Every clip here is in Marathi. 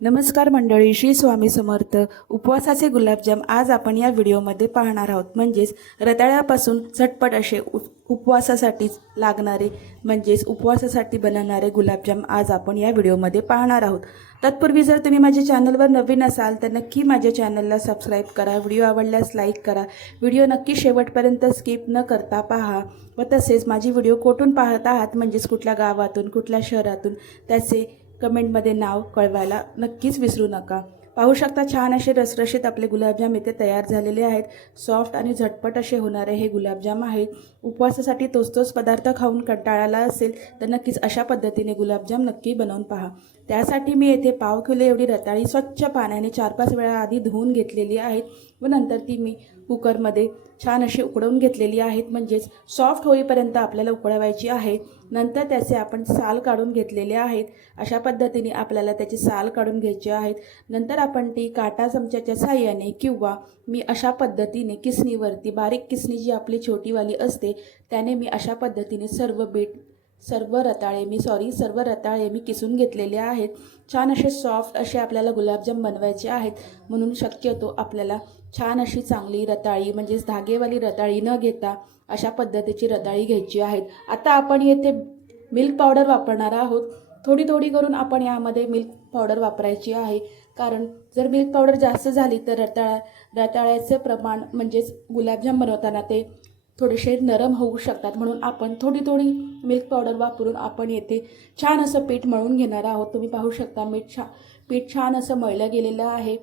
नमस्कार मंडळी, श्री स्वामी समर्थ. उपवासाचे गुलाबजाम आज आपण या व्हिडिओमध्ये पाहणार आहोत. म्हणजेच रताळ्यापासून झटपट असे उपवासासाठीच लागणारे उपवासासाठी बनवणारे गुलाबजाम आज आपण या व्हिडिओमध्ये पाहणार आहोत. तत्पूर्वी जर तुम्ही माझ्या चॅनलवर नवीन असाल तर नक्की माझ्या चॅनलला सबस्क्राईब करा. व्हिडिओ आवडल्यास लाईक करा. व्हिडिओ नक्की शेवटपर्यंत स्किप न करता पहा व तसेच माझी व्हिडिओ कुठून पाहत आहात कुठल्या गावातून कुठल्या शहरातून त्याचे कमेंटमध्ये नाव कळवायला नक्कीच विसरू नका. पाहू शकता छान असे रसरशीत आपले गुलाबजाम इथे तयार झालेले आहेत. सॉफ्ट आणि झटपट असे होणारे हे गुलाबजाम आहेत. उपवासासाठी तोच पदार्थ खाऊन कंटाळाला असेल तर नक्कीच अशा पद्धतीने गुलाबजाम नक्की बनवून पहा. त्यासाठी मी येथे पाव किलो एवढी रताळी स्वच्छ पाण्याने 4-5 वेळा आधी धुवून घेतलेली आहेत व नंतर ती मी कुकरमध्ये छान अशी उकळवून घेतलेली आहेत. सॉफ्ट होईपर्यंत आपल्याला उकळवायची आहे. नंतर त्याचे आपण साल काढून घेतलेले आहेत. अशा पद्धतीने आपल्याला त्याची साल काढून घ्यायची आहेत. नंतर आपण ती काटा चमच्याच्या साहाय्याने किंवा मी अशा पद्धतीने किसणीवरती बारीक किसणी जी आपली छोटीवाली असते त्याने मी अशा पद्धतीने सर्व रताळे मी किसून घेतलेले आहेत. छान असे सॉफ्ट असे आपल्याला गुलाबजाम बनवायचे आहेत. म्हणून शक्यतो आपल्याला छान अशी चांगली रताळी धागेवाली रताळी न घेता अशा पद्धतीची रताळी घ्यायची आहेत. आता आपण येथे मिल्क पावडर वापरणार आहोत. थोडी करून आपण यामध्ये मिल्क पावडर वापरायची आहे. कारण जर मिल्क पावडर जास्त झाली तर रताळ्याचे प्रमाण गुलाबजाम बनवताना ते थोडेसे नरम होऊ शकतात. म्हणून आपण थोडी मिल्क पावडर वापरून आपण येथे छान असं पीठ मळून घेणार आहोत. तुम्ही पाहू शकता पीठ छान असं मळलं गेलेलं आहे.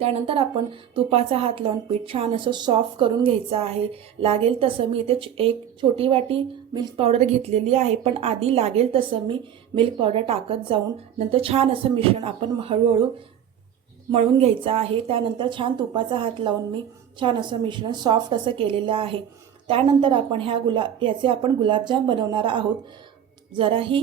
त्यानंतर आपण तुपाचा हात लावून पीठ छान असं सॉफ्ट करून घ्यायचं आहे. लागेल तसं मी इथे एक छोटी वाटी मिल्क पावडर घेतलेली आहे. पण आधी लागेल तसं मी मिल्क पावडर टाकत जाऊन नंतर छान असं मिश्रण आपण हळूहळू मळून घ्यायचं आहे. त्यानंतर छान तुपाचा हात लावून मी छान असं मिश्रण सॉफ्ट असं केलेलं आहे. त्यानंतर आपण याचे आपण गुलाबजाम बनवणार आहोत. जराही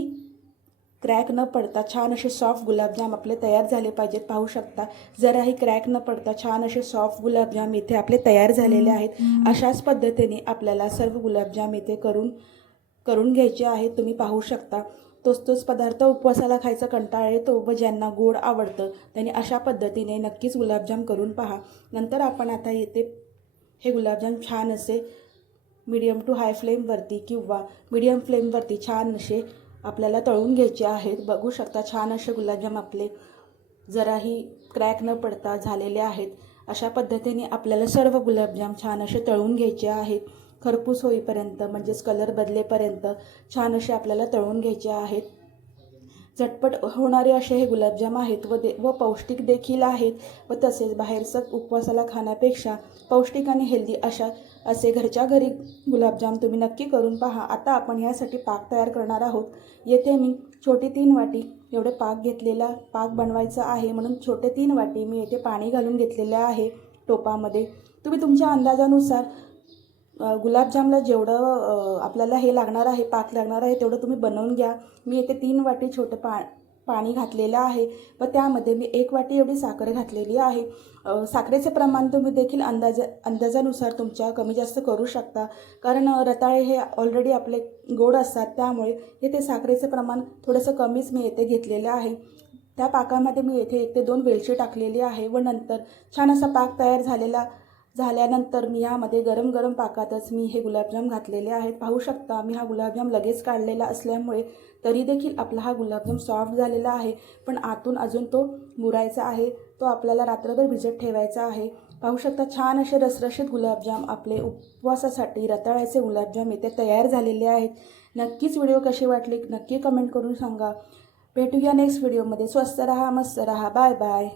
क्रॅक न पडता छान असे सॉफ्ट गुलाबजाम आपले तयार झाले पाहिजेत. पाहू शकता जराही क्रॅक न पडता छान असे सॉफ्ट गुलाबजाम इथे आपले तयार झालेले आहेत. अशाच पद्धतीने आपल्याला सर्व गुलाबजाम इथे करून घ्यायचे आहेत. तुम्ही पाहू शकता तोच पदार्थ उपवासाला खायचा कंटाळा येतो व ज्यांना गोड आवडतं त्यांनी अशा पद्धतीने नक्कीच गुलाबजाम करून पहा. नंतर आपण आता येथे हे गुलाबजाम छान असे मीडियम टू हाय फ्लेमवरती किंवा मीडियम फ्लेमवरती छान असे आपल्याला तळून घ्यायचे आहेत. बघू शकता छान असे गुलाबजाम आपले जराही क्रॅक न पडता झालेले आहेत. अशा पद्धतीने आपल्याला सर्व गुलाबजाम छान असे तळून घ्यायचे आहेत. खरपूस होईपर्यंत कलर बदलेपर्यंत छान असे आपल्याला तळून घ्यायचे आहेत. झटपट होणारे असे हे गुलाबजाम आहेत व पौष्टिक देखील आहेत. व तसेच बाहेरचं उपवासाला खाण्यापेक्षा पौष्टिक आणि हेल्दी असे घरच्या घरी गुलाबजाम तुम्ही नक्की करून पहा. आता आपण यासाठी पाक तयार करणार आहोत. येथे मी छोटी 3 वाटी एवढे पाक बनवायचा आहे. म्हणून छोटे 3 वाटी मी येथे पाणी घालून घेतलेले आहे टोपामध्ये. तुम्ही तुमच्या अंदाजानुसार गुलाबजामला जेवढं आपल्याला हे लागणार आहे पाक लागणार आहे तेवढं तुम्ही बनवून घ्या. मी येथे 3 वाटी छोटं पाणी घातलेलं आहे व त्यामध्ये मी 1 वाटी एवढी साखर घातलेली आहे. साखरेचे प्रमाण तुम्ही देखील अंदाजानुसार तुमच्या कमी जास्त करू शकता. कारण रताळे हे ऑलरेडी आपले गोड असतात त्यामुळे येथे साखरेचे प्रमाण थोडंसं कमीच मी येथे घेतलेलं आहे. त्या पाकामध्ये मी येथे 1 ते 2 वेलची टाकलेली आहे व नंतर छान असा पाक तयार झाल्यानंतर मी यामध्ये गरम पाकातच मी हे गुलाबजाम घातलेले आहेत. पाहू शकता मी हा गुलाबजाम लगेच काढलेला असल्यामुळे तरी देखील आपला हा गुलाबजाम सॉफ्ट झालेला आहे. पण आतून अजून तो मुरायचा आहे. तो आपल्याला रात्रभर भिजत ठेवायचा आहे. पाहू शकता छान असे रसरशीत गुलाबजाम आपले उपवासासाठी रताळ्याचे गुलाबजाम इथे तयार झालेले आहेत. नक्कीच व्हिडिओ कशी वाटली नक्की कमेंट करून सांगा. भेटूया नेक्स्ट व्हिडिओमध्ये. स्वस्त रहा, मस्त रहा. Bye bye.